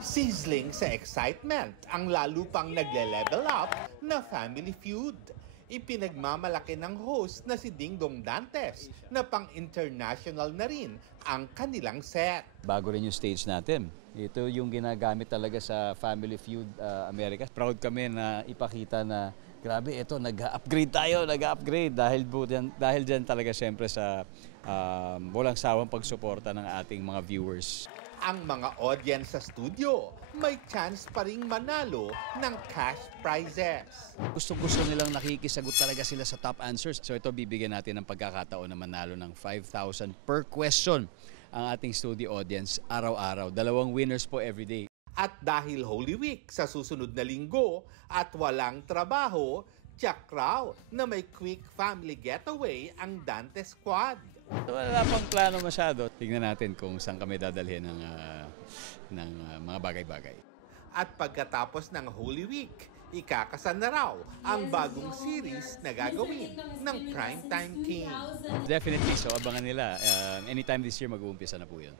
Sizzling sa excitement ang lalo pang nagle-level up na Family Feud. Ipinagmamalaki ng host na si Dingdong Dantes na pang-international na rin ang kanilang set. Bago rin yung stage natin. Ito yung ginagamit talaga sa Family Feud America. Proud kami na ipakita na grabe, ito, nag-upgrade tayo, nag-upgrade. Dahil dyan talaga siyempre sa walang sawang pagsuporta ng ating mga viewers. Ang mga audience sa studio may chance pa ring manalo ng cash prizes. Gusto nilang nakikisagot talaga sila sa top answers. So ito, bibigyan natin ng pagkakataon na manalo ng 5,000 per question ang ating studio audience araw-araw. 2 winners po everyday. At dahil Holy Week sa susunod na linggo at walang trabaho, tiyak raw na may quick family getaway ang Dante Squad. Wala pang plano masyado. Tingnan natin kung saan kami dadalhin ng mga bagay-bagay. At pagkatapos ng Holy Week, ikakasan na raw ang bagong series na gagawin ng Primetime King. Definitely, so abangan nila. Anytime this year mag-uumpisa na po yun.